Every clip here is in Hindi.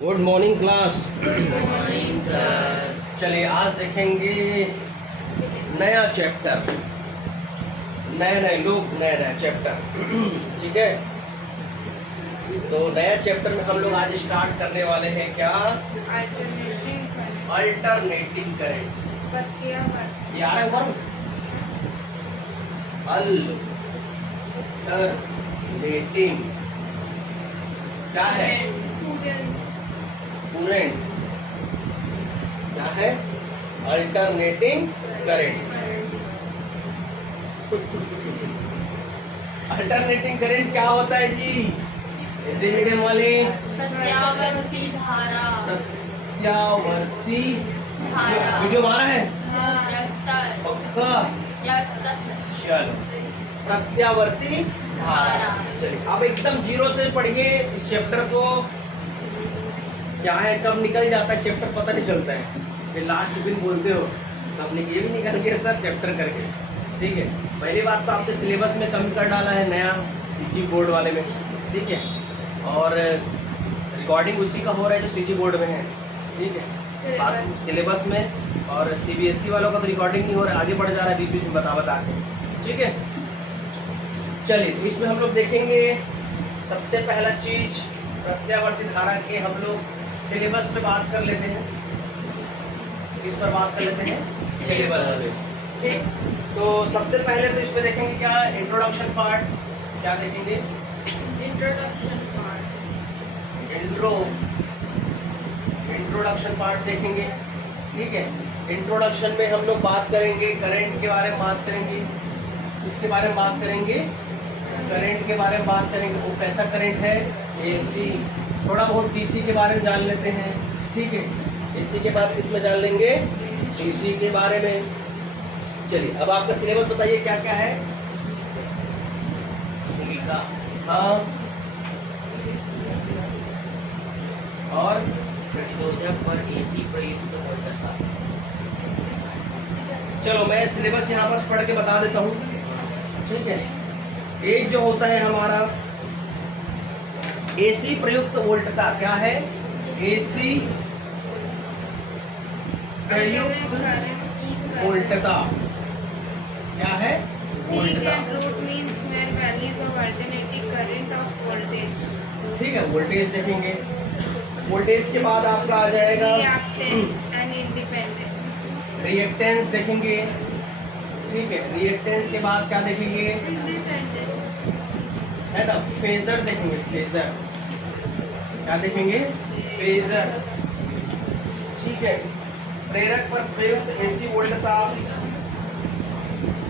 Good morning class. Morning sir. चलिए आज देखेंगे नया चैप्टर, नए नए लोग, नया नया चैप्टर। ठीक है, तो नया चैप्टर में हम लोग आज स्टार्ट करने वाले हैं क्या? Alternating current. ये आ रहा है वर्ब, अल्टरनेटिंग क्या है? करेंट क्या है? Alternating current. अल्टरनेटिंग करंट क्या होता है जी? हिंदी मीडियम वाले प्रत्यावर्ती धारा। प्रत्यावर्ती धारा। वीडियो मारा है Yes, sir. पक्का? Yes, sir. चलो, प्रत्यावर्ती धारा। चलिए अब एकदम जीरो से पढ़िए इस चैप्टर को। क्या है, कब निकल जाता है चैप्टर पता नहीं चलता है, फिर लास्ट दिन बोलते हो तब ये भी निकल गया सर चैप्टर करके। ठीक है, पहली बात तो आपके सिलेबस में कम कर डाला है नया सीजी बोर्ड वाले में। ठीक है, और रिकॉर्डिंग उसी का हो रहा है जो सीजी बोर्ड में है। ठीक है, बात सिलेबस में, और सीबीएसई वालों का तो रिकॉर्डिंग नहीं हो रहा है, आगे बढ़ जा रहा है बीच बीच में बता के। ठीक है, चलिए तो इसमें हम लोग देखेंगे सबसे पहला चीज प्रत्यावर्ती धारा के हम लोग सिलेबस पे बात कर लेते हैं। इस पर बात कर लेते हैं सिलेबस पे। ठीक, तो सबसे पहले तो इसमें देखेंगे क्या? Introduction part. क्या देखेंगे? Introduction part. इंट्रोडक्शन पार्ट देखेंगे। ठीक है, इंट्रोडक्शन में हम लोग बात करेंगे करंट के बारे में, बात करेंगे इसके बारे में, बात करेंगे करंट के बारे में, बात करेंगे वो कैसा करंट है, एसी। थोड़ा बहुत डीसी के बारे में जान लेते हैं। ठीक है, एसी के बाद इसमें जान लेंगे डीसी के बारे में। चलिए अब आपका सिलेबस बताइए क्या क्या है? भूमिका, हाँ, और प्रतिरोधक पर एसी प्रयुक्त वोल्टता। चलो मैं सिलेबस यहाँ बस पढ़ के बता देता हूँ। ठीक है, एक जो होता है हमारा एसी प्रयुक्त वोल्टता। क्या है? एसी प्रयुक्त वोल्टता क्या है? वोल्टता। ठीक है, वोल्टेज देखेंगे। वोल्टेज के बाद आपका आ जाएगा रिएक्टेंस देखेंगे। ठीक है, रिएक्टेंस के बाद क्या देखेंगे? है ना, फेजर देखेंगे। फेजर क्या देखेंगे? फेजर। ठीक है, प्रेरक पर प्रयुक्त एसी वोल्टता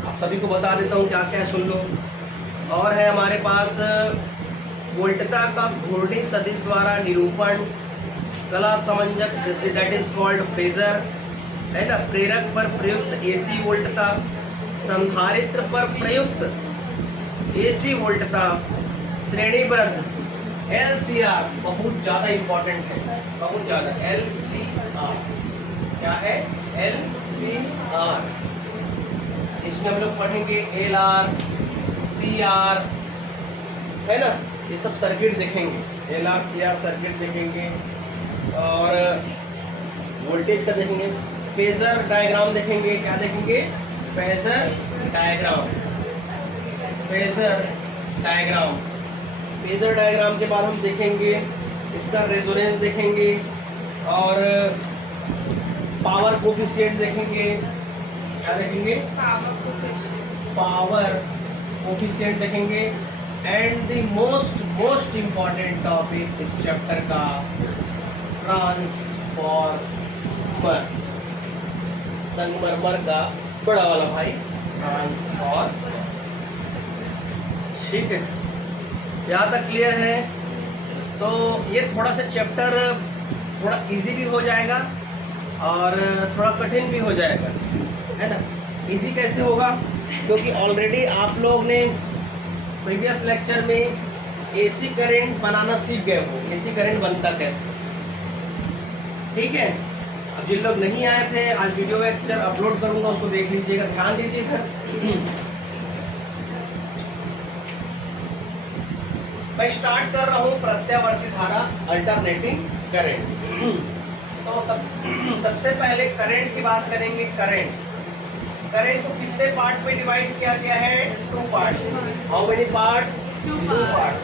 आप सभी को बता देता हूँ क्या क्या, सुन लो। और है हमारे पास वोल्टता का घूर्णी सदिश द्वारा निरूपण, कला समंजक दैट इज कॉल्ड फेजर। है ना, प्रेरक पर प्रयुक्त एसी वोल्टता, संधारित्र पर प्रयुक्त एसी वोल्टता, श्रेणीबद्ध LCR बहुत ज़्यादा इम्पोर्टेंट है, बहुत ज़्यादा। LCR क्या है? LCR। इसमें हम लोग पढ़ेंगे LR, CR, है ना, ये सब सर्किट देखेंगे। LR CR सर्किट देखेंगे, और वोल्टेज का देखेंगे। फेजर डायग्राम देखेंगे। क्या देखेंगे? Phasor diagram. Phasor diagram, phasor diagram के बाद हम देखेंगे इसका रेजोनेंस देखेंगे, और पावर कोफिशिएंट देखेंगे। क्या देखेंगे? पावर कोफिशिएंट देखेंगे। And the most important topic इस चैप्टर का, ट्रांसफॉर्मर। संगमरमर का बड़ा वाला भाई, ट्रांसफॉर्मर। ठीक है, यहाँ तक क्लियर है? तो ये थोड़ा सा चैप्टर थोड़ा इजी भी हो जाएगा और थोड़ा कठिन भी हो जाएगा, है ना। इजी कैसे होगा? क्योंकि ऑलरेडी आप लोग ने प्रीवियस लेक्चर में एसी करंट बनाना सीख गए हो, एसी करंट बनता कैसे। ठीक है, अब जिन लोग नहीं आए थे, आज वीडियो लेक्चर अपलोड करूँगा, उसको देख लीजिएगा, ध्यान दीजिएगा। मैं स्टार्ट कर रहा हूँ प्रत्यावर्ती धारा, अल्टरनेटिंग करंट। तो सबसे पहले करंट की बात करेंगे। करंट को कितने पार्ट में डिवाइड किया गया है? 2 part. How many parts? 2 2 part.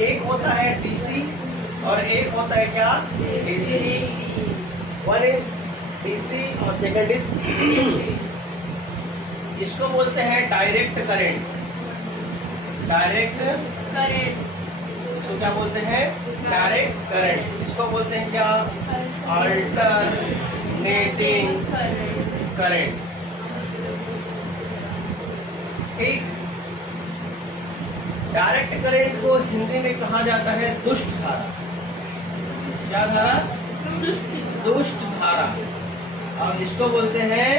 एक होता है डीसी और एक होता है क्या? एसी। वन इज डीसी और सेकंड इज इसको बोलते हैं डायरेक्ट करंट। Direct current. इसको क्या बोलते हैं? Direct current. इसको बोलते हैं क्या? Alternating current. ठीक। डायरेक्ट करंट को हिंदी में कहा जाता है दुष्ट धारा। क्या धारा? दुष्ट धारा। और इसको बोलते हैं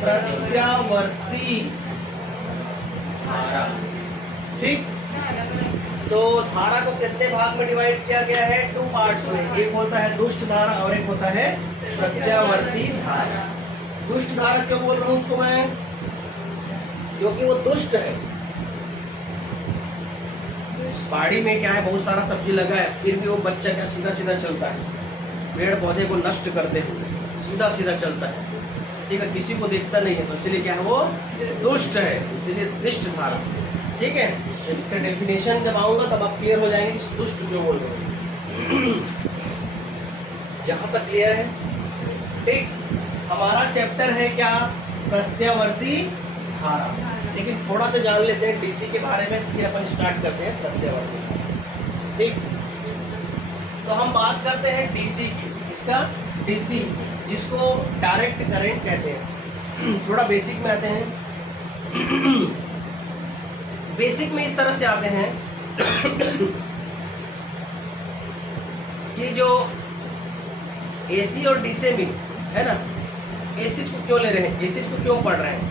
प्रत्यावर्ती धारा। ठीक। तो धारा को कितने भाग में डिवाइड किया गया है? 2 पार्ट्स में। एक होता है दुष्ट धारा और एक होता है प्रत्यावर्ती धारा। दुष्ट धारा क्यों बोल रहा हूँ उसको मैं? क्योंकि वो दुष्ट है। बाड़ी में क्या है, बहुत सारा सब्जी लगा है, फिर भी वो बच्चा क्या सीधा सीधा चलता है, पेड़ पौधे को नष्ट करते हुए सीधा सीधा चलता है। ठीक है, किसी को देखता नहीं है, तो इसलिए क्या है, वो दुष्ट है, इसलिए दुष्ट धारा। ठीक है, इसका डेफिनेशन जब आऊंगा तब आप क्लियर हो जाएंगे कि दुष्ट क्यों बोल रहे हो। यहाँ तक क्लियर है? ठीक। हमारा चैप्टर है क्या? प्रत्यावर्ती धारा। लेकिन थोड़ा सा जान लेते हैं डीसी के बारे में, फिर अपन स्टार्ट करते हैं प्रत्यावर्ती। ठीक। तो हम बात करते हैं डीसी की। इसका डीसी, जिसको डायरेक्ट करंट कहते हैं। थोड़ा बेसिक में आते हैं। बेसिक में इस तरह से आते हैं कि जो एसी और डीसी में है ना, एसी को क्यों ले रहे हैं, एसी को क्यों पढ़ रहे हैं,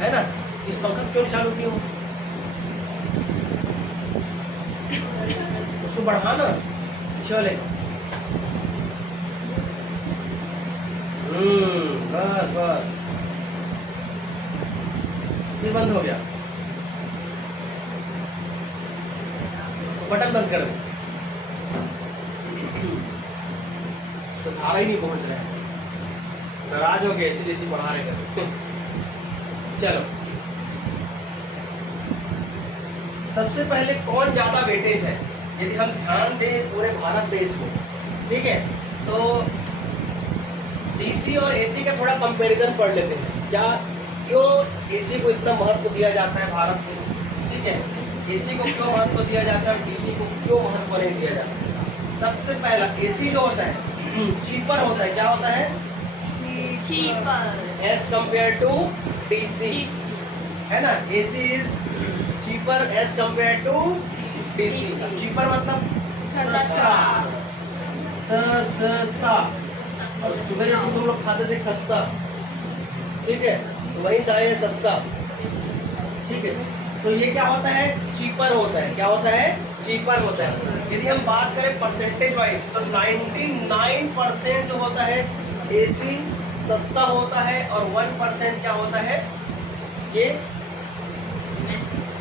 है ना, इस पंखा क्यों चालू क्यों, उसको बढ़ाना चले। बस बस, ये बंद हो गया, बटन बंद कर दो, तो धारा ही नहीं पहुंच रहा है, नाराज हो गए ऐसी बढ़ा रहे कर। चलो, सबसे पहले कौन ज्यादा वेटेज है, यदि हम ध्यान दें पूरे भारत देश में, ठीक है, तो डीसी और एसी का थोड़ा कंपैरिजन पढ़ लेते हैं। क्या, क्यों एसी को इतना महत्व दिया जाता है भारत में, ठीक है, एसी को क्यों महत्व दिया जाता है, डीसी को क्यों महत्व नहीं दिया जाता। सबसे पहला, एसी जो होता है चीपर होता है, क्या होता है, cheaper as compare to DC, है ना, AC is cheaper as compare to DC. Cheaper मतलब सस्ता, सस्ता, और सुबह जब तुम लोग खाते थे खस्ता, ठीक है, तो वही से आए सस्ता, ठीक है। तो ये क्या होता है, चीपर होता है, क्या होता है, चीपर होता है। यदि हम बात करें परसेंटेज वाइज, तो 99% जो होता है एसी सस्ता होता है, और 1% क्या होता है, ये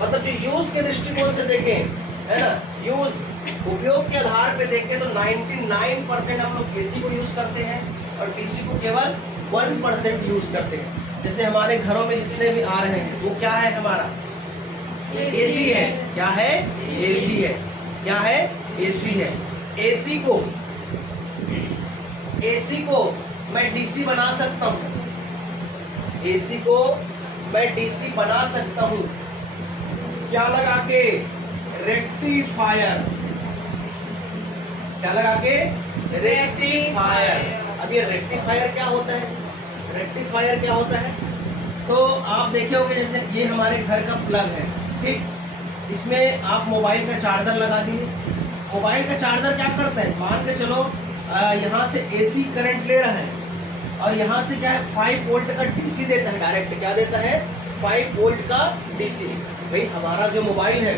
मतलब जो यूज के दृष्टिकोण से देखें, है ना, यूज उपयोग के आधार पे देखें, तो 99% हम लोग एसी को यूज करते हैं और डीसी को केवल 1% यूज करते हैं। जैसे हमारे घरों में जितने भी आ रहे हैं, वो क्या है, हमारा एसी है। क्या है, एसी है। क्या है, एसी है। एसी को मैं डीसी बना सकता हूँ, एसी को मैं डीसी बना सकता हूँ, क्या लगा के, रेक्टिफायर, क्या लगा के, रेक्टिफायर। अब ये रेक्टिफायर क्या होता है, रेक्टिफायर क्या होता है, तो आप देखे होंगे, जैसे ये हमारे घर का प्लग है, ठीक, इसमें आप मोबाइल का चार्जर लगा दिए। मोबाइल का चार्जर क्या करता है, मान के चलो यहाँ से एसी करंट ले रहा है और यहाँ से क्या है 5 वोल्ट का डीसी देता है, डायरेक्ट क्या देता है, 5 वोल्ट का डीसी। भाई हमारा जो मोबाइल है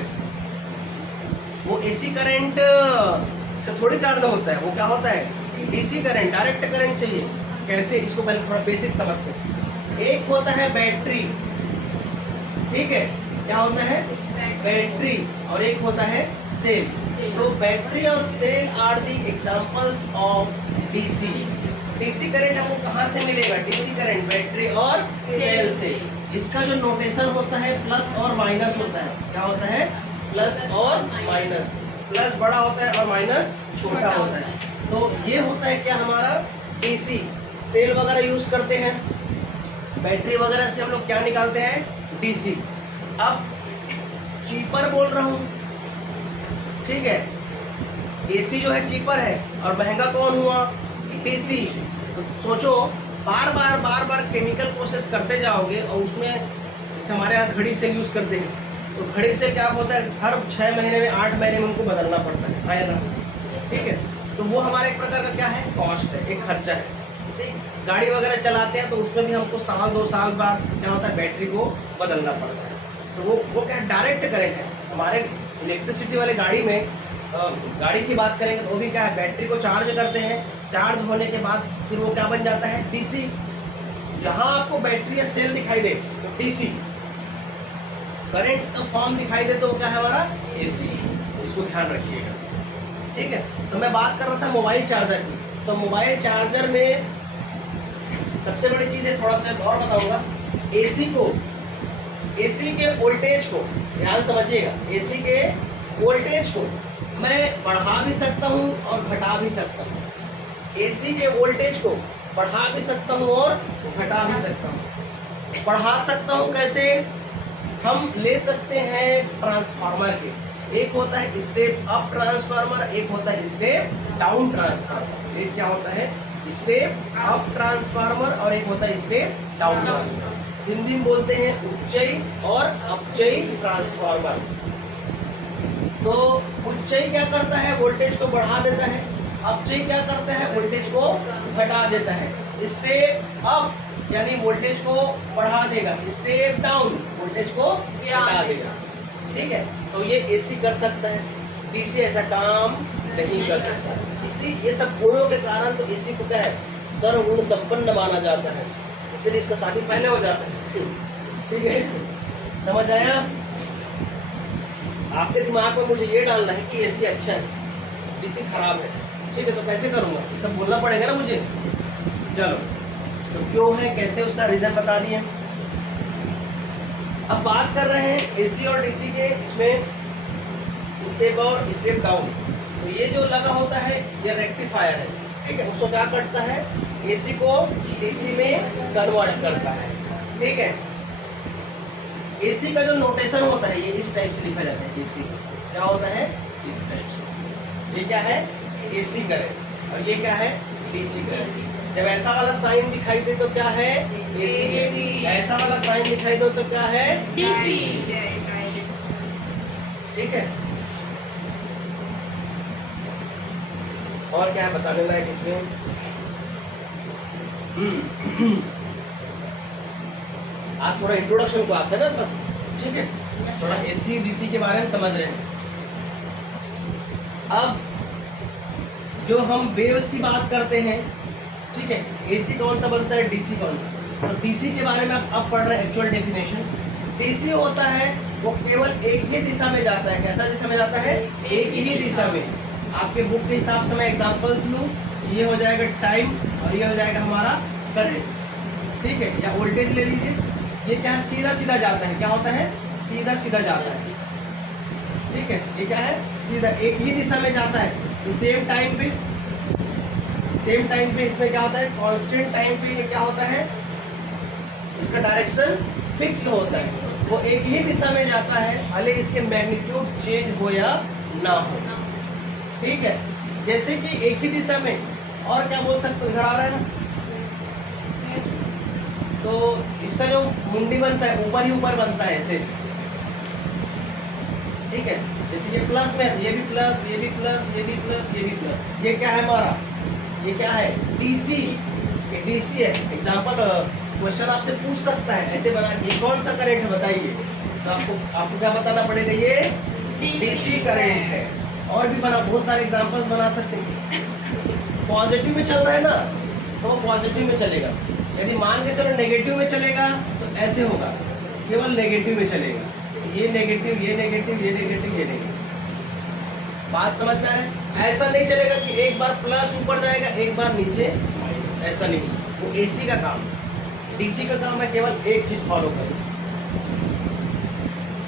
वो एसी करंट से थोड़ी चार्ज होता है, वो क्या होता है, डीसी करंट, डायरेक्ट करंट चाहिए। कैसे, इसको पहले थोड़ा बेसिक समझते हैं। एक होता है बैटरी, ठीक है, क्या होता है, बैटरी और एक होता है सेल। तो बैटरी और cell are the examples of DC. DC current हमको कहाँ से मिलेगा? डीसी करंट बैटरी और सेल से। इसका जो नोटेशन होता है प्लस और माइनस होता है। क्या होता है? प्लस और माइनस। प्लस बड़ा होता है और माइनस छोटा होता है। तो ये होता है क्या हमारा डीसी। सेल वगैरह यूज करते हैं, बैटरी वगैरह से हम लोग क्या निकालते हैं? डीसी। अब चीपर बोल रहा हूँ, ठीक है, एसी जो है चीपर है और महंगा कौन हुआ? डीसी। तो सोचो बार बार केमिकल प्रोसेस करते जाओगे और उसमें जैसे हमारे यहाँ घड़ी सेल यूज करते हैं, तो घड़ी से क्या होता है? हर 6 महीने में 8 महीने में उनको बदलना पड़ता है ना, ठीक है। तो वो हमारे एक प्रकार का क्या है? कॉस्ट है, एक खर्चा है। गाड़ी वगैरह चलाते हैं तो उसमें भी हमको साल 2 साल बाद क्या होता है? बैटरी को बदलना पड़ता है। तो वो क्या डायरेक्ट करंट है। हमारे इलेक्ट्रिसिटी वाले गाड़ी में गाड़ी की बात करेंगे तो वो भी क्या है? बैटरी को चार्ज करते हैं, चार्ज होने के बाद फिर वो क्या बन जाता है? डीसी। जहाँ आपको बैटरी या सेल दिखाई दे तो डीसी, करंट का फॉर्म दिखाई दे तो वो क्या है हमारा? एसी। इसको ध्यान रखिएगा, ठीक है। तो मैं बात कर रहा था मोबाइल चार्जर की। तो मोबाइल चार्जर में सबसे बड़ी चीज़ है, थोड़ा सा और बताऊंगा। एसी के वोल्टेज को ध्यान समझिएगा। एसी के वोल्टेज को मैं बढ़ा भी सकता हूँ और घटा भी सकता हूँ। एसी के वोल्टेज को बढ़ा भी सकता हूँ और घटा भी सकता हूँ। बढ़ा सकता हूँ कैसे? हम ले सकते हैं ट्रांसफार्मर के। एक होता है स्टेप अप ट्रांसफार्मर, एक होता है स्टेप डाउन ट्रांसफार्मर। एक क्या होता है? स्टेप अप ट्रांसफार्मर और एक होता है स्टेप डाउन ट्रांसफार्मर। हिंदी में बोलते हैं उच्चई और अपचयी ट्रांसफार्मर। तो उच्चई क्या करता है? वोल्टेज को बढ़ा देता है। अपचयी क्या करता है? वोल्टेज को घटा देता है। स्टेप अप यानी वोल्टेज को बढ़ा देगा, स्टेप डाउन वोल्टेज को घटा देगा, ठीक है। तो ये एसी कर सकता है, डीसी ऐसा काम नहीं कर सकता। इसी ये सब गुणों के कारण तो एसी को क्या है? सर्वगुण संपन्न माना जाता है, इसलिए इसका शादी पहले हो जाता है, ठीक है। समझ आया? आपके दिमाग में मुझे ये डालना है कि एसी अच्छा है, डीसी खराब है, ठीक है। तो कैसे करूँगा? ये सब बोलना पड़ेगा ना मुझे। चलो, तो क्यों है, कैसे, उसका रीज़न बता दिए। अब बात कर रहे हैं एसी और डीसी के, इसमें स्टेप और स्टेप डाउन। तो ये जो लगा होता है ये रेक्टिफायर है, ठीक है। उसको क्या करता है? एसी को डीसी में कन्वर्ट करता है, ठीक है। एसी का जो नोटेशन होता है ये इस टाइप से लिखा जाता है। एसी क्या होता है? इस टाइप से। ये क्या है? AC current. और ये क्या है? DC current. जब ऐसा वाला साइन दिखाई दे तो क्या है? एसी। ऐसा वाला साइन दिखाई दे तो क्या है? डीसी, ठीक है। और क्या है बताने लायक इसमें? आज थोड़ा इंट्रोडक्शन क्लास है ना, बस, ठीक है। थोड़ा एसी डीसी के बारे में समझ रहे हैं। अब जो हम वेव्स की बात करते हैं, ठीक है, एसी कौन सा बनता है, डीसी कौन सा। तो डीसी के बारे में आप अब पढ़ रहे हैं एक्चुअल डेफिनेशन। डीसी होता है वो केवल एक ही दिशा में जाता है। कैसा दिशा में जाता है? एक ही दिशा में। आपके बुक के हिसाब से मैं एग्जांपल्स लूँ, ये हो जाएगा टाइम और ये हो जाएगा हमारा करंट, ठीक है, या वोल्टेज ले लीजिए। ये क्या है? सीधा सीधा जाता है। क्या होता है? सीधा सीधा जाता है, ठीक है। ये क्या है? सीधा एक ही दिशा में जाता है। सेम टाइम पे इसमें क्या होता है? कांस्टेंट टाइम पे ये क्या होता है? इसका डायरेक्शन फिक्स होता है। वो एक ही दिशा में जाता है, भले इसके मैग्नीट्यूड चेंज हो या ना हो, ठीक है। जैसे कि एक ही दिशा में, और क्या बोल सकते हो? इधर आ रहा है ना, तो इसका जो मुंडी बनता है ऊपर ही ऊपर बनता है ऐसे, ठीक है। जैसे ये प्लस में, ये भी प्लस, ये भी प्लस, ये भी प्लस, ये भी प्लस। ये क्या है हमारा? ये क्या है? डीसी। ये डीसी है। एग्जांपल क्वेश्चन आपसे पूछ सकता है ऐसे बना, ये कौन सा करंट है बताइए, तो आपको क्या बताना पड़ेगा? ये डीसी करंट है। और भी बना, बहुत सारे एग्जांपल्स बना सकते हैं। पॉजिटिव में चल रहा है ना, तो पॉजिटिव में चलेगा। यदि मान के चलो नेगेटिव में चलेगा तो ऐसे होगा, केवल नेगेटिव में चलेगा। ये नेगेटिव, ये नेगेटिव, ये नेगेटिव, ये नेगेटिव। बात समझ में आए? ऐसा नहीं चलेगा कि एक बार प्लस ऊपर जाएगा एक बार नीचे माइनस, ऐसा नहीं। वो एसी का काम, डीसी का काम है केवल एक चीज फॉलो करें।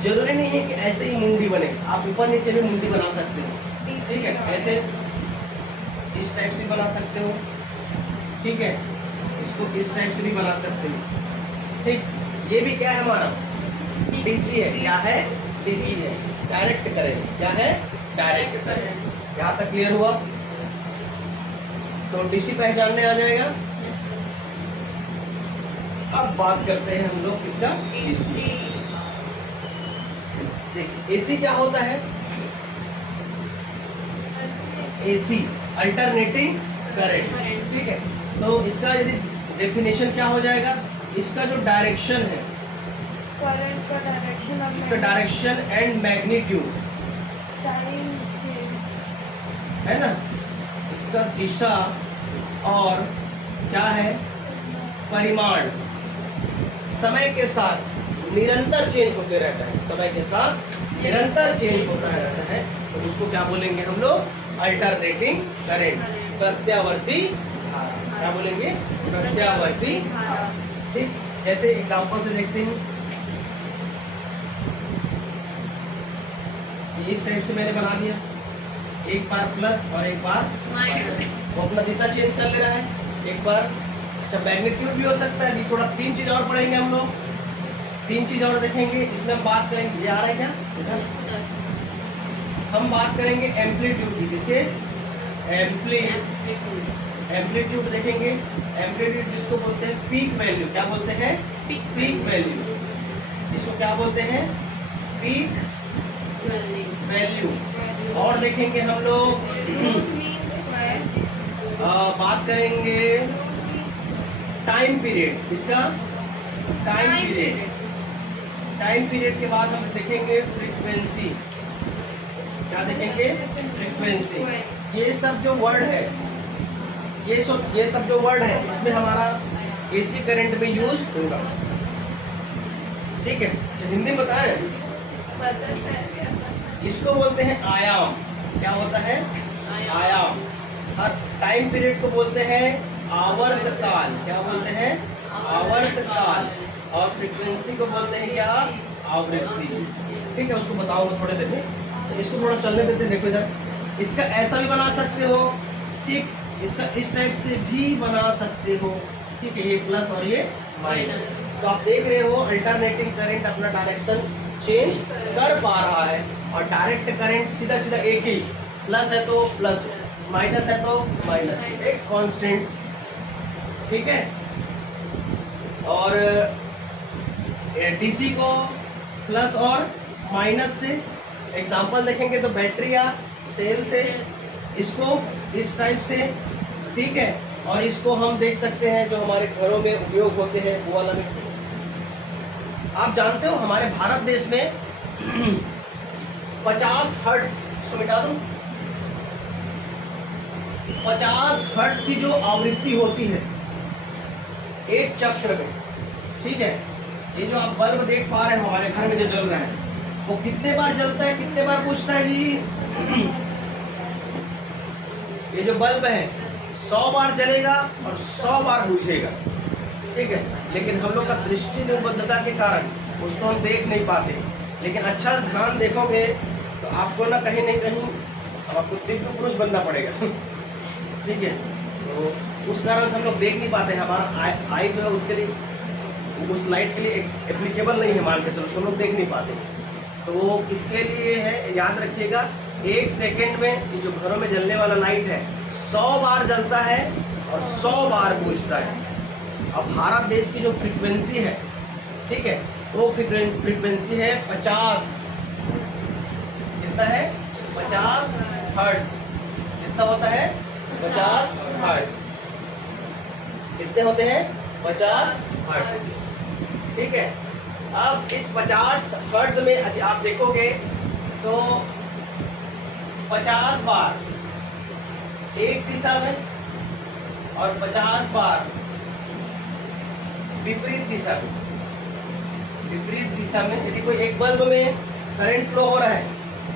जरूरी नहीं है कि ऐसे ही मुंडी बने, आप ऊपर नीचे भी मुंडी बना सकते हो, ठीक है। ऐसे इस टाइप से बना सकते हो, ठीक है। इसको इस टाइप से भी बना सकते हो, ठीक। ये भी क्या है हमारा डीसी है। क्या है? डीसी है, डायरेक्ट करेंट। क्या है? Direct current. यहाँ तक क्लियर हुआ? तो डीसी पहचानने आ जाएगा। अब बात करते हैं हम लोग किसका? एसी। देखिए एसी क्या होता है? एसी अल्टरनेटिंग करंट, ठीक है। तो इसका यदि डेफिनेशन क्या हो जाएगा? इसका जो डायरेक्शन है, करंट का डायरेक्शन, इसका डायरेक्शन एंड मैग्नीट्यूड है ना, इसका दिशा और क्या है परिमाण समय के साथ निरंतर चेंज होते रहता है। समय के साथ निरंतर चेंज होता रहता है, तो उसको क्या बोलेंगे हम लोग? अल्टरनेटिंग करंट, प्रत्यावर्ती धारा। क्या बोलेंगे? प्रत्यावर्ती धारा, ठीक। जैसे एग्जांपल से देखते हैं, इस टाइप से मैंने बना दिया, एक बार प्लस और एक बार माइनस, वो अपना दिशा चेंज कर ले रहा है एक बार। अच्छा मैग्नीट्यूड भी हो सकता है। थोड़ा तीन चीज और पढ़ेंगे हम लोग, तीन चीज और देखेंगे। इसमें हम बात करेंगे, ये आ रहा है क्या इधर? हम बात करेंगे एम्पलीट्यूड की, जिसके एम्पलीट्यूड देखेंगे। एम्पलीट्यूड जिसको बोलते हैं पीक वैल्यू। क्या बोलते हैं? Peak value. इसको क्या बोलते हैं? Peak value. और देखेंगे हम लोग बात करेंगे टाइम पीरियड। इसका टाइम पीरियड, टाइम पीरियड के बाद हम देखेंगे फ्रीक्वेंसी। क्या देखेंगे? फ्रीक्वेंसी। ये सब जो वर्ड है, ये सब जो वर्ड है, इसमें हमारा एसी करंट में यूज होगा, ठीक है। अच्छा हिंदी में बताएं, इसको बोलते हैं आयाम। क्या होता है? आयाम। हर टाइम पीरियड को बोलते हैं आवर्तकाल। क्या बोलते हैं? आवर्तकाल। और फ्रीक्वेंसी को बोलते हैं क्या? आवृत्ति, ठीक है। उसको बताऊंगा थोड़े देर में। तो इसको थोड़ा चलने देते हैं। देखो इधर, इसका ऐसा भी बना सकते हो, ठीक। इसका इस टाइप से भी बना सकते हो, ठीक है। ये प्लस और ये माइनस। तो आप देख रहे हो अल्टरनेटिंग करंट अपना डायरेक्शन चेंज कर पा रहा है। और डायरेक्ट करंट सीधा सीधा एक ही, प्लस है तो प्लस, माइनस है तो माइनस, एक कांस्टेंट, ठीक है। और डीसी को प्लस और माइनस से एग्जांपल देखेंगे तो बैटरी या सेल से, इसको इस टाइप से, ठीक है। और इसको हम देख सकते हैं जो हमारे घरों में उपयोग होते हैं वो वाला में। आप जानते हो हमारे भारत देश में 50 हर्ट्ज, इसको मिटा दूं, 50 हर्ट्ज की जो आवृत्ति होती है एक चक्र में, ठीक है। ये जो आप बल्ब देख पा रहे हैं हमारे घर में जो जल रहा है, वो कितने बार जलता है? कितने बार पूछता है जी? ये जो बल्ब है 100 बार जलेगा और 100 बार बुझेगा, ठीक है। लेकिन हम लोग का दृष्टि निबद्धता के कारण उसको हम देख नहीं पाते। लेकिन अच्छा ध्यान देखोगे तो आपको ना कहीं नहीं कहीं आपको दिव्य पुरुष बनना पड़ेगा, ठीक है। तो उस कारण से हम लोग देख नहीं पाते हैं। हमारा आई जो है उसके लिए, उस लाइट के लिए एप्लीकेबल नहीं है, मान के चलो, उसको लोग देख नहीं पाते। तो वो इसके लिए है, याद रखिएगा, 1 सेकेंड में ये जो घरों में जलने वाला लाइट है 100 बार जलता है और 100 बार बुझता है। अब भारत देश की जो फ्रीक्वेंसी है, ठीक है, वो फ्रीक्वेंसी है 50, कितना है? 50 हर्ट्ज। कितना होता है? 50 हर्ट्ज। कितने होते हैं? 50 हर्ट्ज, ठीक है। अब इस 50 हर्ट्ज में यदि आप देखोगे तो 50 बार एक दिशा में और 50 बार विपरीत दिशा में, विपरीत दिशा में, यदि कोई एक बल्ब में करंट फ्लो हो रहा है,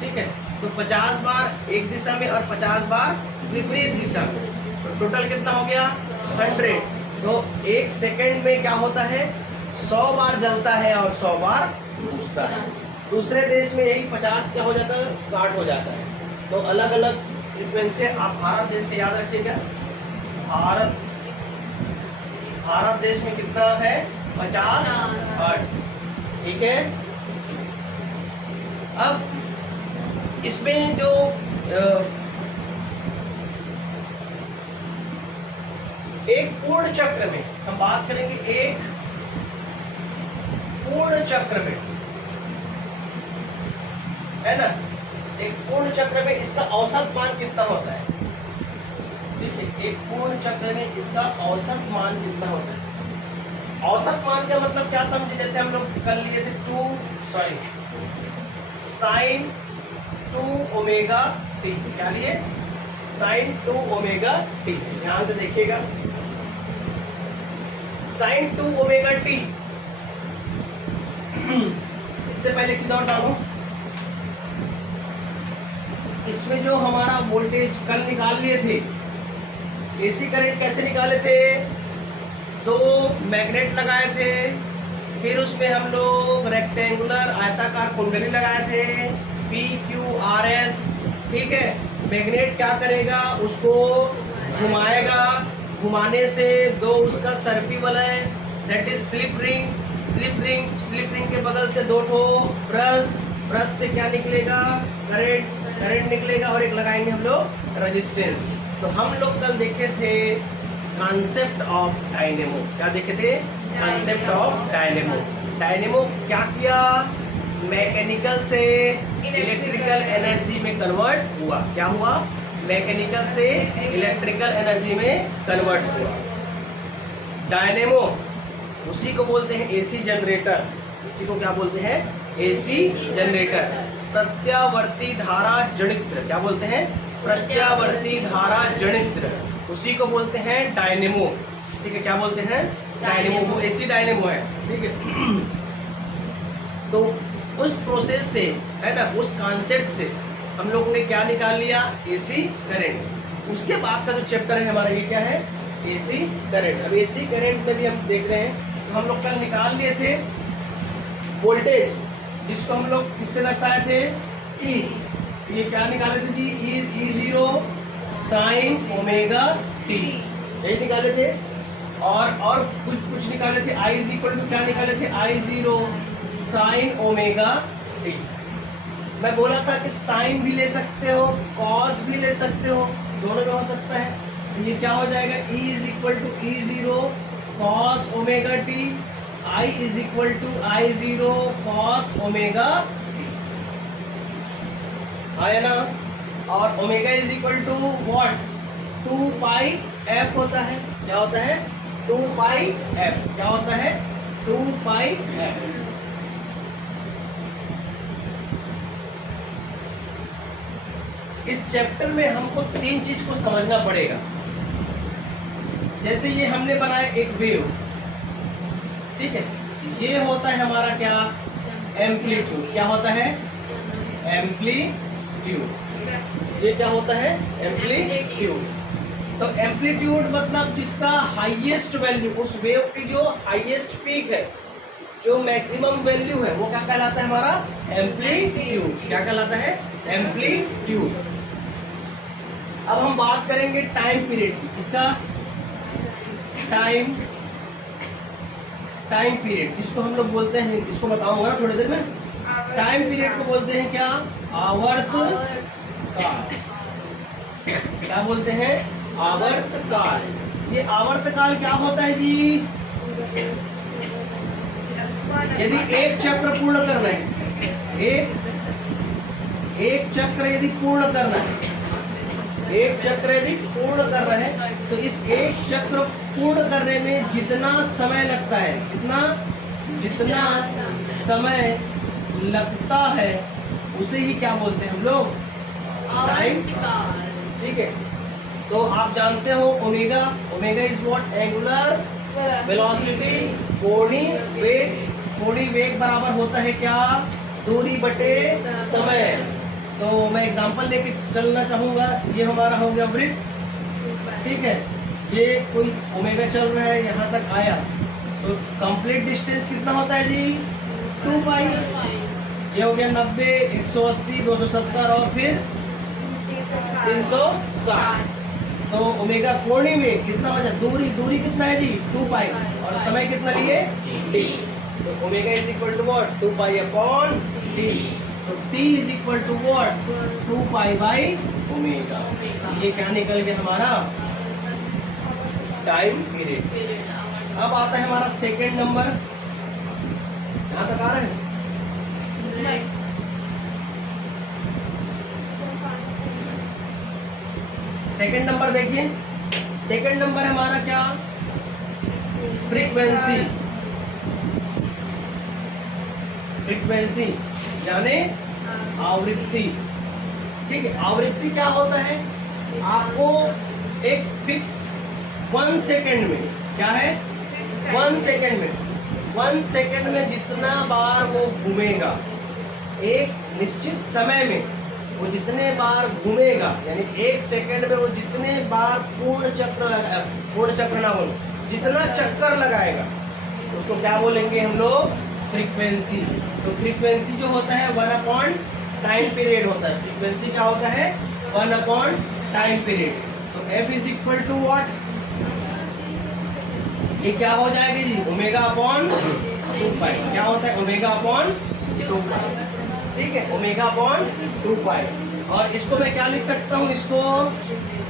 ठीक है, तो 50 बार एक दिशा में और 50 बार विपरीत दिशा में, तो टोटल कितना हो गया 100। तो एक सेकंड में क्या होता है 100 बार जलता है और 100 बार बुझता है। दूसरे देश में यही 50 क्या हो जाता है 60 हो जाता है। तो अलग अलग फ्रीक्वेंसी। आप भारत देश के याद रखिएगा, भारत देश में कितना है 50 हर्ट्ज, ठीक है। अब इसमें जो एक पूर्ण चक्र में हम बात करेंगे, एक पूर्ण चक्र में, है ना, एक पूर्ण चक्र में इसका औसत मान कितना होता है, ठीक है। एक पूर्ण चक्र में इसका औसत मान कितना होता है। औसत मान का मतलब क्या समझे, जैसे हम लोग कर लिए थे sin 2 ओमेगा टी, क्या लिए sin 2 ओमेगा टी। ध्यान से देखिएगा, sin 2 ओमेगा टी। इससे पहले चीज और डालो, इसमें जो हमारा वोल्टेज कल निकाल लिए थे, एसी करंट कैसे निकाले थे, तो मैग्नेट लगाए थे, फिर उसमें हम लोग रेक्टेंगुलर आयताकार कुंडली लगाए थे PQRS, ठीक है। मैग्नेट क्या करेगा, उसको घुमाएगा, घुमाने से दो उसका सर्पिबल है, that is slip ring. Slip ring के बगल से दो ठो ब्रश से क्या निकलेगा, करंट निकलेगा, और एक लगाएंगे हम लोग रेजिस्टेंस। तो हम लोग कल देखे थे कॉन्सेप्ट ऑफ डायनेमो। क्या देखे थे, कॉन्सेप्ट ऑफ डायनेमो। डायनेमो क्या किया, मैकेनिकल से इलेक्ट्रिकल एनर्जी में कन्वर्ट हुआ। क्या हुआ, मैकेनिकल से इलेक्ट्रिकल एनर्जी में कन्वर्ट हुआ। डायनेमो उसी को बोलते हैं एसी जनरेटर। उसी को क्या बोलते हैं, एसी जनरेटर। प्रत्यावर्ती धारा जनित्र, क्या बोलते हैं, प्रत्यावर्ती धारा जनित्र, उसी को बोलते हैं डायनेमो, ठीक है। क्या बोलते हैं, डायनेमो, वो एसी डायनेमो है, ठीक है। तो उस प्रोसेस से, है ना, उस कॉन्सेप्ट से हम लोगों ने क्या निकाल लिया, एसी करंट। उसके बाद का जो चैप्टर है हमारा, ये क्या है, एसी करंट। अब एसी करंट में भी हम देख रहे हैं, तो हम लोग कल निकाल लिए थे वोल्टेज, जिसको हम लोग किससे दर्शाए थे, ई। ये क्या निकाले थे जी, E0 sin ओमेगा टी, यही निकाले थे। और कुछ निकाले थे, I इज इक्वल टू क्या निकाले थे, I0 sin ओमेगा टी। मैं बोला था कि साइन भी ले सकते हो, कॉस भी ले सकते हो, दोनों में हो सकता है। तो ये क्या हो जाएगा, E is equal to E0 cos omega t, I is equal to I0 cos omega t, आया ना। और omega is equal to what, 2 pi f होता है। क्या होता है, 2 पाई f। क्या होता है, 2 पाई f। इस चैप्टर में हमको 3 चीज को समझना पड़ेगा। जैसे ये हमने बनाया एक वेव, ठीक है, ये होता है हमारा क्या, एम्पलीट्यूड। क्या होता है, एम्पलीट्यूड। ये क्या होता है, एम्पलीट्यूड। तो एम्पलीट्यूड मतलब जिसका हाईएस्ट वैल्यू, उस वेव की जो हाईएस्ट पीक है, जो मैक्सिमम वैल्यू है, वो क्या कहलाता है हमारा, एम्पलीट्यूड। क्या कहलाता है, एम्पलीट्यूड। अब हम बात करेंगे टाइम पीरियड की। इसका टाइम पीरियड, जिसको हम लोग बोलते हैं, इसको बताऊंगा ना थोड़ी देर में। टाइम पीरियड को बोलते हैं क्या, आवर्तकाल। क्या बोलते हैं, आवर्तकाल। ये आवर्तकाल क्या होता है जी, यदि एक चक्र पूर्ण करना है, एक चक्र यदि पूर्ण करना है, एक चक्र यदि पूर्ण करना है, तो इस एक चक्र पूर्ण करने में जितना समय लगता है, जितना समय लगता है, उसे ही क्या बोलते हैं हम लोग, टाइम। ठीक है, तो आप जानते हो omega is what, angular velocity, कोणीय वेग, कोणीय वेग बराबर होता है क्या? दूरी बटे समय। तो मैं एग्जांपल लेके चलना चाहूँगा। ये हमारा हो गया वृत्त, ठीक है। ये कोई ओमेगा चल रहा है, यहाँ तक आया, तो कंप्लीट डिस्टेंस कितना होता है जी? 2 पाई। ये हो गया 90, 180, 270 और फिर 360। तो ओमेगा कोणीय वेग कितना हो जाए? दूरी कितना है जी? 2 पाई। और समय कितना लिए? t। तो omega is equal to what? 2 pi upon t। तो t is equal to what? 2 pi by omega. ये क्या निकल गया हमारा? Time period. अब आता है हमारा सेकंड नंबर। यहाँ तक आ रहा है? सेकंड नंबर देखिए। सेकंड नंबर हमारा क्या? फ्रीक्वेंसी। फ्रीक्वेंसी यानी आवृत्ति, ठीक है। आवृत्ति क्या होता है? आपको एक फिक्स 1 सेकंड में, क्या है? 1 सेकंड में, 1 सेकंड में जितना बार वो घूमेगा, एक निश्चित समय में वो जितने बार घूमेगा, यानी 1 सेकंड में वो जितने बार पूर्ण चक्र ना बोलो, जितना चक्कर लगाएगा उसको क्या बोलेंगे हम लोग? फ्रीक्वेंसी। तो फ्रीक्वेंसी जो होता है 1 अपॉन टाइम पीरियड होता है। फ्रीक्वेंसी क्या होता है? 1 अपॉन टाइम पीरियड। तो F is equal to what? ये क्या हो जाएगा जी? ओमेगा अपॉन 2 पाई। क्या होता है? ओमेगा अपॉन 2 पाई, ठीक है। ओमेगा अपॉन 2 पाई। और इसको मैं क्या लिख सकता हूँ? इसको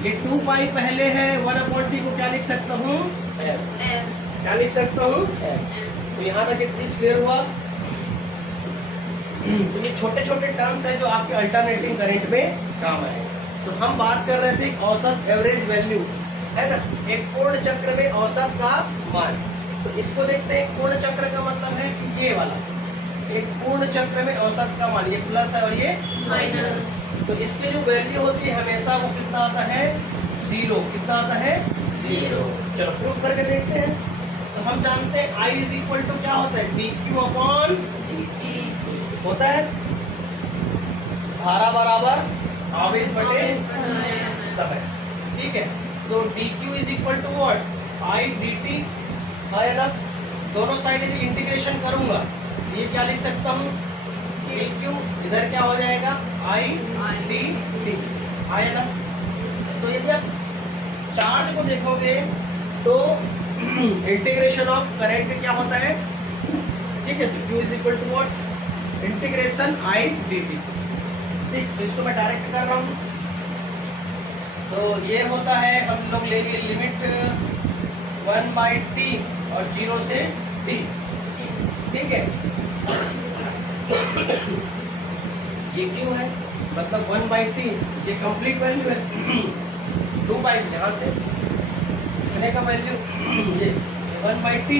ये 2 पाई पहले है, 1 अपॉन टी को क्या लिख सकता हूँ? क्या लिख सकता हूँ? तो यहाँ तक एक चीज क्लियर हुआ। तो ये छोटे छोटे टर्म्स हैं जो आपके अल्टरनेटिंग करंट में काम आए। तो हम बात कर रहे थे औसत एवरेज वैल्यू, है ना, एक पूर्ण चक्र में औसत का मान। तो इसको देखते हैं। पूर्ण चक्र का मतलब है कि ये वाला एक पूर्ण चक्र में औसत का मान, ये प्लस है और ये माइनस। तो इसकी जो वैल्यू होती है हमेशा वो कितना आता है? 0। कितना आता है? 0। चलो प्रूव करके देखते हैं। तो हम जानते हैं I इज इक्वल टू क्या होता है? dq अपॉन होता है धारा बराबर आवेश बटे समय, ठीक है। तो dq is equal to what? I dt है ना। दोनों साइड यदि इंटीग्रेशन करूंगा ये क्या लिख सकता हूँ? dq इधर क्या हो जाएगा? I dt है ना। तो यदि आप चार्ज को देखोगे तो इंटीग्रेशन ऑफ करंट क्या होता है? ठीक है। तो q is equal to what? Integration I dt, ठीक। तो इसको मैं डायरेक्ट कर रहा हूँ। तो ये होता है, हम लोग ले लिए लिमिट 1/t और 0 से t, ठीक है। ये क्यों है? मतलब 1/t ये कंप्लीट वैल्यू है। 2 पाई यहाँ से कितने का वैल्यू? ये 1/t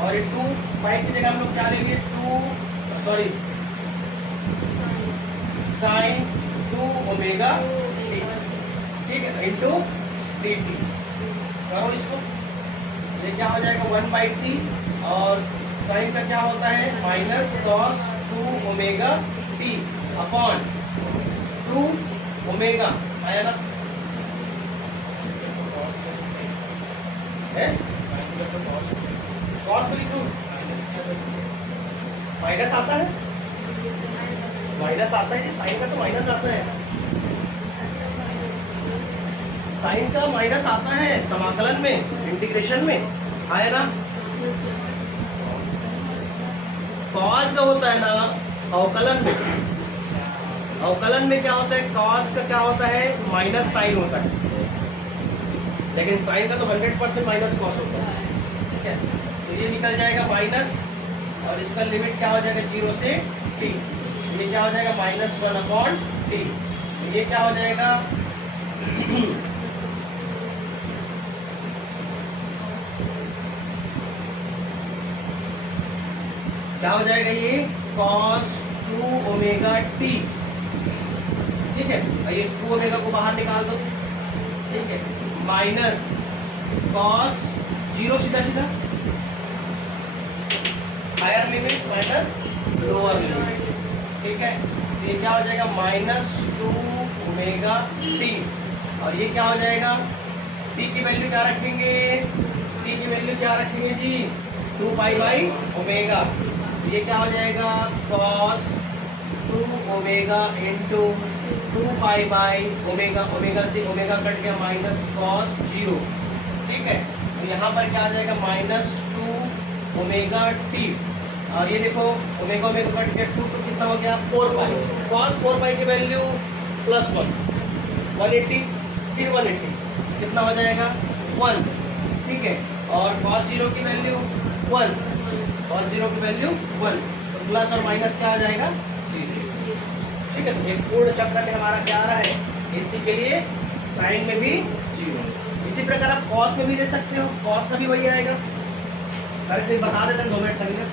और ये 2 पाई की जगह हम लोग क्या लेंगे? sin 2 ओमेगा t, ठीक है, इंटू dt। करो इसको। ये क्या हो जाएगा? 1/t और साइन का क्या होता है? Minus cos 2 omega t upon 2 omega, आया ना? है cos तो लिखूं? माइनस आता है, माइनस आता है जी। साइन का तो माइनस आता है, साइन का माइनस आता है समाकलन में, इंटीग्रेशन में, आया ना। कॉस जो होता है ना अवकलन में, अवकलन में क्या होता है? कॉस का क्या होता है? माइनस साइन होता है, लेकिन साइन का तो 100% माइनस कॉस होता है, ठीक है। तो ये निकल जाएगा माइनस और इसका लिमिट क्या हो जाएगा? 0 से t। ये क्या हो जाएगा? -1 अपॉन t। ये क्या हो जाएगा? क्या हो जाएगा? ये cos 2 ओमेगा t, ठीक है। और ये 2 ओमेगा को बाहर निकाल दो, ठीक है, माइनस cos 0 सीधा सीधा higher limit minus lower limit, ठीक है। तो ये क्या हो जाएगा -2 ओमेगा टी, और ये क्या हो जाएगा, टी की वैल्यू क्या रखेंगे, टी की वैल्यू क्या रखेंगे जी 2 पाई बाई ओमेगा। तो ये क्या हो जाएगा cos 2 omega into 2 pi by omega, omega से ओमेगा कट गया माइनस cos 0, ठीक है। तो यहाँ पर क्या आ जाएगा -2 ओमेगा टी, और ये देखो ओमेगा ओमेगा कट गया 2 तो कितना हो गया 4 पाई, cos 4 पाई की वैल्यू +1 180, फिर 180 कितना हो जाएगा 1, ठीक है। और cos 0 की वैल्यू 1, cos 0 की वैल्यू 1, तो प्लस और माइनस क्या आ जाएगा 0, ठीक है। तो एक पूर्ण चक्र में हमारा क्या आ रहा है AC के लिए साइन में भी 0। इसी प्रकार आप कॉस में भी दे सकते हो, कॉस का भी वही आएगा। अरे बता देते हैं 2 मिनट लगेगा।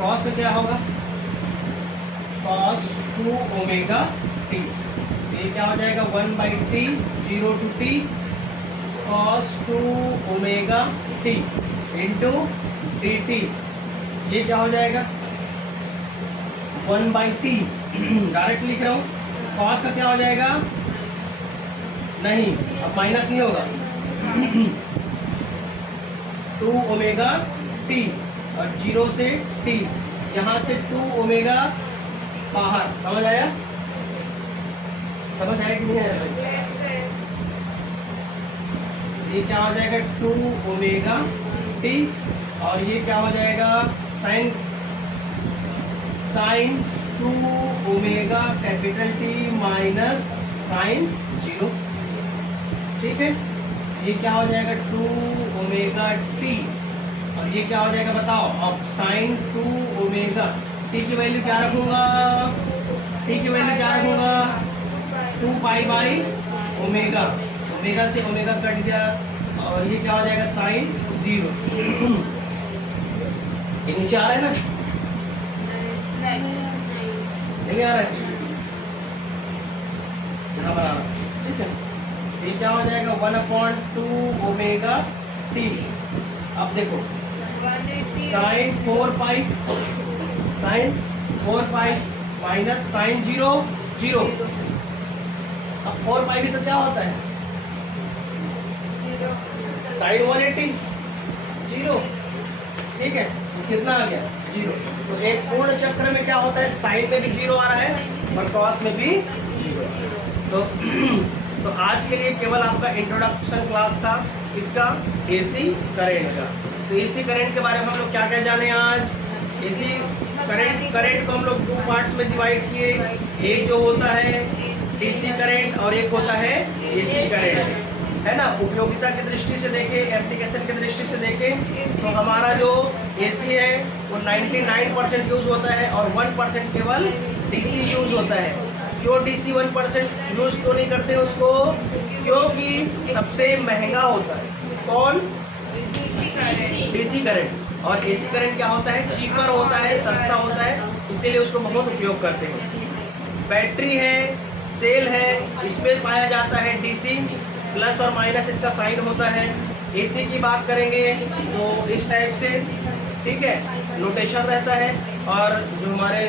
कॉस में क्या होगा cos 2 ओमेगा टी, ये क्या हो जाएगा 1/t 0 to t cos 2 omega T into dt, ये क्या हो जाएगा 1/t, डायरेक्ट लिख रहा हूँ। cos का क्या हो जाएगा, नहीं अब माइनस नहीं होगा 2 ओमेगा टी, और 0 से t, यहाँ से 2 ओमेगा बाहर, समझ आया, समझ आया कि नहीं आया। ये क्या हो जाएगा 2 ओमेगा टी, और ये क्या हो जाएगा sine 2 omega capital T minus sine 0, ठीक है। ये क्या हो जाएगा 2 ओमेगा टी, और ये क्या हो जाएगा बताओ, अब साइन 2 ओमेगा टी की वैल्यू क्या रखूंगा, टी की वैल्यू क्या रखूंगा 2 पाई बाई ओमेगा, ओमेगा से ओमेगा कट गया, और ये क्या हो जाएगा साइन 0। ये नीचे आ रहा है ना, नहीं आ रहा है, यहाँ पर आ रहा है, ठीक है। ये क्या हो जाएगा 1/2 ओमेगा टी। अब देखो साइन 4 पाई, साइन 4 पाई माइनस साइन 0 0, अब 4 पाई भी तो क्या होता है साइन 180 0, ठीक है। तो कितना आ गया 0। तो एक पूर्ण चक्र में क्या होता है, साइन में भी 0 आ रहा है और कॉस में भी 0। तो आज के लिए केवल आपका इंट्रोडक्शन क्लास था इसका AC करंट का। तो AC करंट के बारे में हम लोग क्या क्या जाने आज, AC करंट को हम लोग 2 पार्ट्स में डिवाइड किए, एक जो होता है DC करंट और एक होता है AC करंट, है ना। उपयोगिता की दृष्टि से देखें, एप्लीकेशन की दृष्टि से देखें, तो हमारा जो AC है वो 99% यूज होता है और 1% केवल DC यूज होता है। क्यों DC 1% यूज क्यों नहीं करते उसको, क्योंकि सबसे महंगा होता है कौन, DC करंट। और AC करंट क्या होता है, चीपर होता है, सस्ता होता है, इसीलिए उसको बहुत उपयोग करते हैं। बैटरी है, सेल है, इसमें पाया जाता है DC, प्लस और माइनस इसका साइन होता है। AC की बात करेंगे तो इस टाइप से, ठीक है, नोटेशन रहता है। और जो हमारे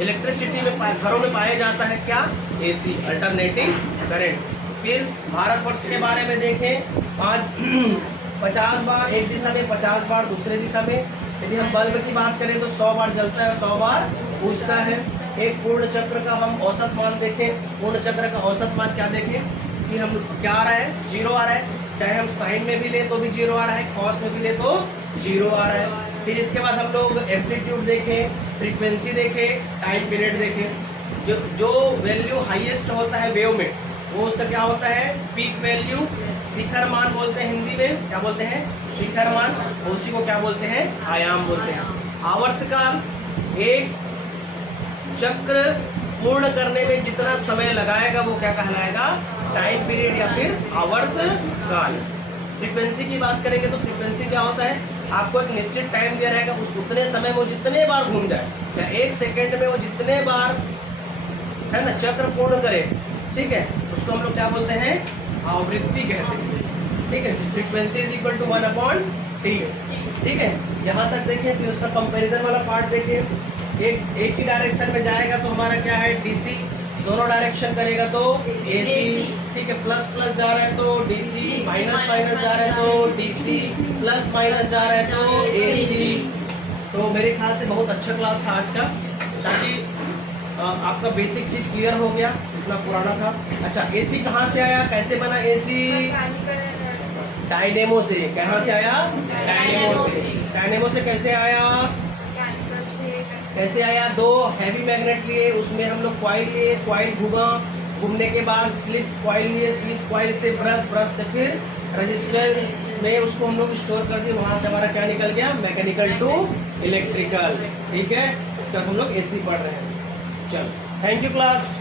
इलेक्ट्रिसिटी में घरों में पाया जाता है क्या, AC अल्टरनेटिंग करंट। फिर भारतवर्ष के बारे में देखें, आज 50 बार एक दिशा में, 50 बार दूसरे दिशा में। यदि हम बल्ब की बात करें तो 100 बार जलता है और 100 बार बुझता है। एक पूर्ण चक्र का हम औसत मान देखें, पूर्ण चक्र का औसत मान क्या देखें कि हम क्या आ रहा है 0 आ रहा है, चाहे हम साइन में भी ले तो भी 0 आ रहा है, कॉस में भी ले तो 0 आ रहा है। फिर इसके बाद हम लोग एम्पलीट्यूड देखें, फ्रीक्वेंसी देखें, टाइम पीरियड देखें। जो वैल्यू हाईएस्ट होता है वेव में वो उसका क्या होता है पीक वैल्यू, शिखर मान बोलते हैं हिंदी में, क्या बोलते हैं शिखर मान, उसी को क्या बोलते हैं आयाम बोलते हैं। आवर्तकाल, एक चक्र पूर्ण करने में जितना समय लगाएगा वो क्या कहलाएगा टाइम पीरियड या फिर आवर्तकाल। फ्रीक्वेंसी की बात करेंगे तो फ्रीक्वेंसी क्या होता है, आपको एक निश्चित टाइम दिया रहेगा, उस उतने समय वो जितने बार घूम जाए या 1 सेकेंड में वो जितने बार है ना चक्र पूर्ण करे, ठीक है, उसको हम लोग क्या बोलते हैं आवृत्ति कहते हैं। ठीक है, frequency is equal to 1/T। ठीक है, यहाँ तक देखिए, फिर उसका कंपैरिजन वाला पार्ट देखिए। एक ही डायरेक्शन में जाएगा तो हमारा क्या है, डीसी। दोनों डायरेक्शन करेगा तो एसी। ठीक है, प्लस प्लस जा रहा है तो डीसी, माइनस माइनस जा रहा है तो डीसी, प्लस माइनस जा रहा है तो एसी। तो मेरे ख्याल से बहुत अच्छा क्लास था आज का, ताकि आपका बेसिक चीज़ क्लियर हो गया, इतना पुराना था। अच्छा, एसी कहाँ से आया, कैसे बना एसी? डायनेमो से। कहाँ से आया? डायनेमो से। डायनेमो से कैसे आया? कैसे आया? दो हैवी मैग्नेट लिए, उसमें हम लोग कॉइल लिए, कॉइल घूमा, घूमने के बाद स्लिप कॉइल लिए, स्लिप कॉइल से ब्रश, ब्रश से फिर रजिस्टर में उसको हम लोग स्टोर कर दिए। वहाँ से हमारा क्या निकल गया? Mechanical to electrical. ठीक है, इसका हम लोग एसी पढ़ रहे हैं। चलो, थैंक यू क्लास।